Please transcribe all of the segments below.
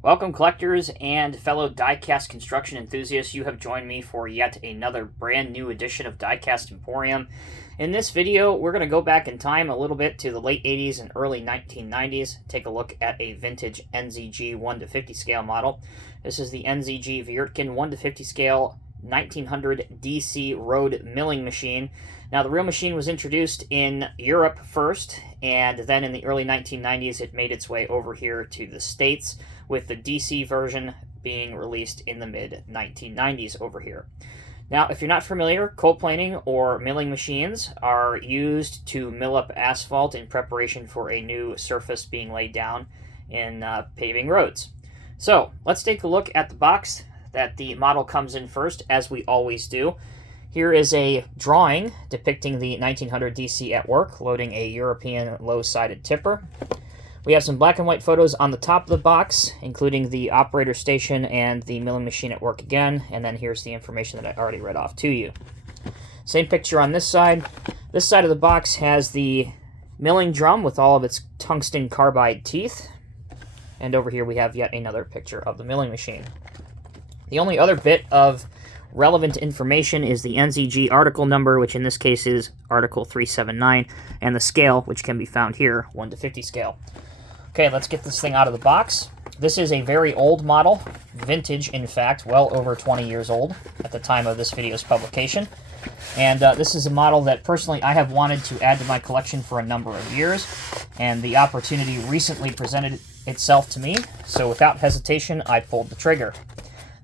Welcome, collectors and fellow diecast construction enthusiasts. You have joined me for yet another brand new edition of Diecast Emporium. In this video, we're going to go back in time a little bit to the late 80s and early 1990s, take a look at a vintage NZG 1:50 scale model. This is the NZG Wirtgen 1:50 scale 1900DC road milling machine. Now, the real machine was introduced in Europe first, and then in the early 1990s it made its way over here to the States, with the DC version being released in the mid-1990s over here. Now, if you're not familiar, cold planing or milling machines are used to mill up asphalt in preparation for a new surface being laid down in paving roads. So, let's take a look at the box that the model comes in first, as we always do. Here is a drawing depicting the 1900DC at work, loading a European low-sided tipper. We have some black and white photos on the top of the box, including the operator station and the milling machine at work again, and then here's the information that I already read off to you. Same picture on this side. This side of the box has the milling drum with all of its tungsten carbide teeth, and over here we have yet another picture of the milling machine. The only other bit of relevant information is the NZG article number, which in this case is article 379, and the scale, which can be found here, 1:50 scale. Okay, let's get this thing out of the box. This is a very old model, vintage in fact, well over 20 years old at the time of this video's publication. And this is a model that personally I have wanted to add to my collection for a number of years, and the opportunity recently presented itself to me, so without hesitation I pulled the trigger.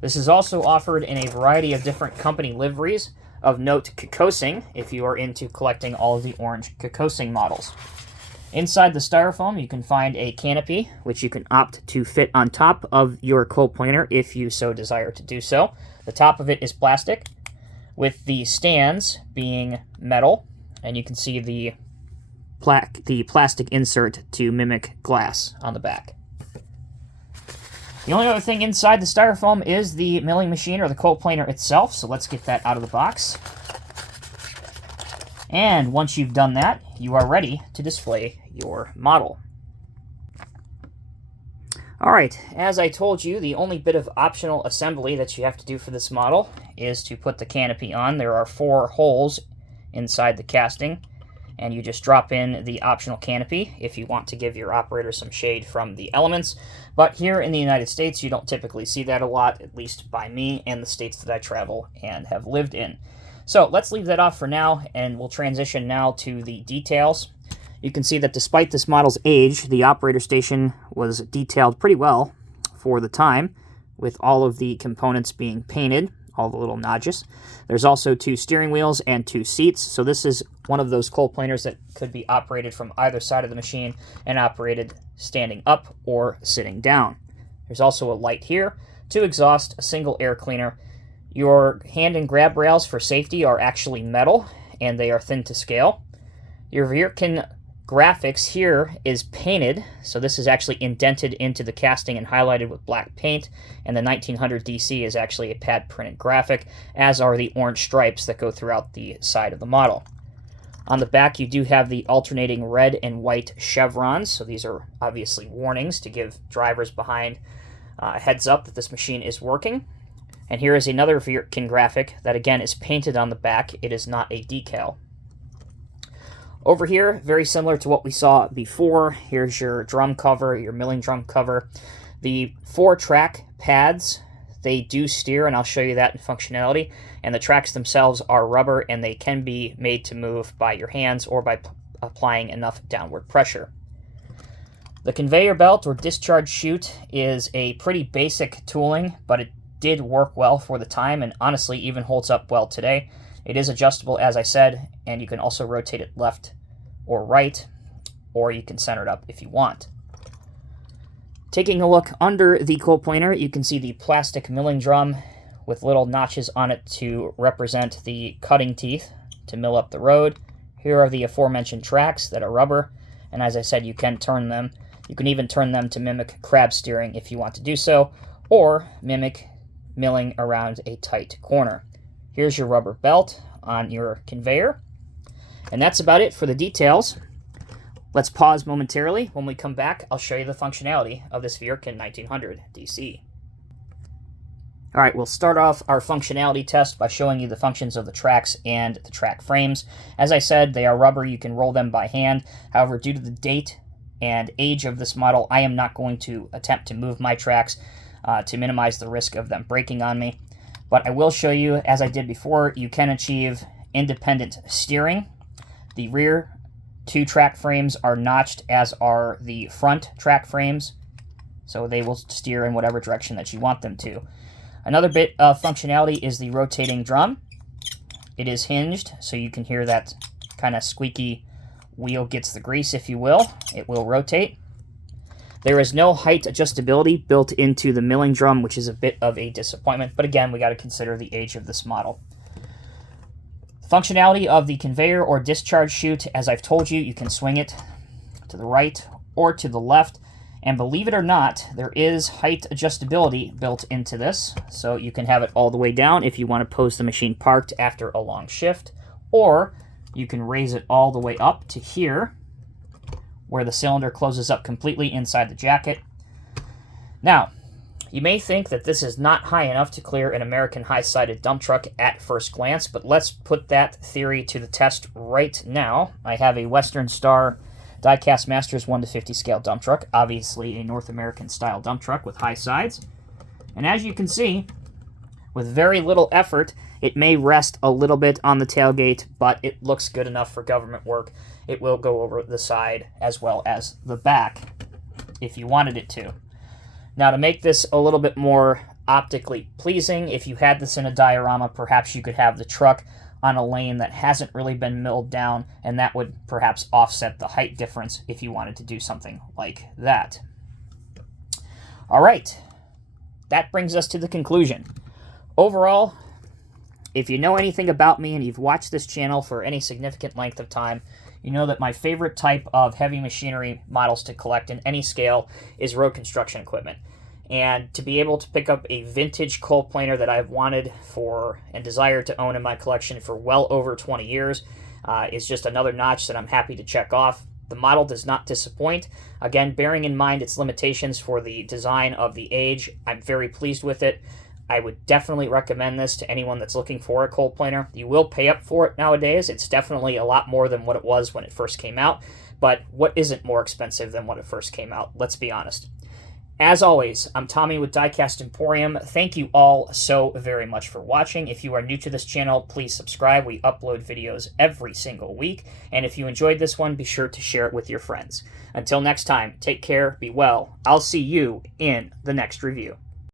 This is also offered in a variety of different company liveries. Of note, Kokosing, if you are into collecting all of the orange Kokosing models. Inside the styrofoam, you can find a canopy, which you can opt to fit on top of your cold planer if you so desire to do so. The top of it is plastic, with the stands being metal, and you can see the plastic insert to mimic glass on the back. The only other thing inside the styrofoam is the milling machine or the cold planer itself, so let's get that out of the box. And once you've done that, you are ready to display your model. Alright, as I told you, the only bit of optional assembly that you have to do for this model is to put the canopy on. There are 4 holes inside the casting, and you just drop in the optional canopy if you want to give your operator some shade from the elements. But here in the United States, you don't typically see that a lot, at least by me and the states that I travel and have lived in. So let's leave that off for now, and we'll transition now to the details. You can see that despite this model's age, the operator station was detailed pretty well for the time, with all of the components being painted, all the little notches. There's also 2 steering wheels and 2 seats, so this is one of those cold planers that could be operated from either side of the machine and operated standing up or sitting down. There's also a light here, 2 exhausts, a single air cleaner. Your hand and grab rails for safety are actually metal, and they are thin to scale. Your Wirtgen graphics here is painted, so this is actually indented into the casting and highlighted with black paint, and the 1900DC is actually a pad printed graphic, as are the orange stripes that go throughout the side of the model. On the back you do have the alternating red and white chevrons, so these are obviously warnings to give drivers behind a heads up that this machine is working. And here is another Wirtgen graphic that again is painted on the back. It is not a decal. Over here, very similar to what we saw before, here's your drum cover, your milling drum cover. The 4-track pads, they do steer, and I'll show you that in functionality. And the tracks themselves are rubber, and they can be made to move by your hands or by applying enough downward pressure. The conveyor belt or discharge chute is a pretty basic tooling, but it did work well for the time and honestly even holds up well today. It is adjustable, as I said, and you can also rotate it left or right, or you can center it up if you want. Taking a look under the cold planer, you can see the plastic milling drum with little notches on it to represent the cutting teeth to mill up the road. Here are the aforementioned tracks that are rubber, and as I said, you can turn them. You can even turn them to mimic crab steering if you want to do so, or mimic milling around a tight corner. Here's your rubber belt on your conveyor. And that's about it for the details. Let's pause momentarily. When we come back, I'll show you the functionality of this Wirtgen 1900DC. All right, we'll start off our functionality test by showing you the functions of the tracks and the track frames. As I said, they are rubber. You can roll them by hand. However, due to the date and age of this model, I am not going to attempt to move my tracks to minimize the risk of them breaking on me. But I will show you, as I did before, you can achieve independent steering. The rear 2 track frames are notched, as are the front track frames, so they will steer in whatever direction that you want them to. Another bit of functionality is the rotating drum. It is hinged, so you can hear that kind of squeaky wheel gets the grease, if you will. It will rotate. There is no height adjustability built into the milling drum, which is a bit of a disappointment, but again, we got to consider the age of this model. Functionality of the conveyor or discharge chute, as I've told you, you can swing it to the right or to the left. And believe it or not, there is height adjustability built into this. So you can have it all the way down if you want to pose the machine parked after a long shift. Or you can raise it all the way up to here, where the cylinder closes up completely inside the jacket. Now, you may think that this is not high enough to clear an American high-sided dump truck at first glance, but let's put that theory to the test right now. I have a Western Star Diecast Masters 1:50 scale dump truck, obviously a North American style dump truck with high sides. And as you can see, with very little effort, it may rest a little bit on the tailgate, but it looks good enough for government work. It will go over the side as well as the back if you wanted it to. Now, to make this a little bit more optically pleasing, if you had this in a diorama, perhaps you could have the truck on a lane that hasn't really been milled down, and that would perhaps offset the height difference if you wanted to do something like that. All right, that brings us to the conclusion. Overall, if you know anything about me and you've watched this channel for any significant length of time, you know that my favorite type of heavy machinery models to collect in any scale is road construction equipment. And to be able to pick up a vintage coal planer that I've wanted for and desired to own in my collection for well over 20 years is just another notch that I'm happy to check off. The model does not disappoint. Again, bearing in mind its limitations for the design of the age, I'm very pleased with it. I would definitely recommend this to anyone that's looking for a coal planer. You will pay up for it nowadays. It's definitely a lot more than what it was when it first came out. But what isn't more expensive than when it first came out? Let's be honest. As always, I'm Tommy with Diecast Emporium. Thank you all so very much for watching. If you are new to this channel, please subscribe. We upload videos every single week. And if you enjoyed this one, be sure to share it with your friends. Until next time, take care, be well. I'll see you in the next review.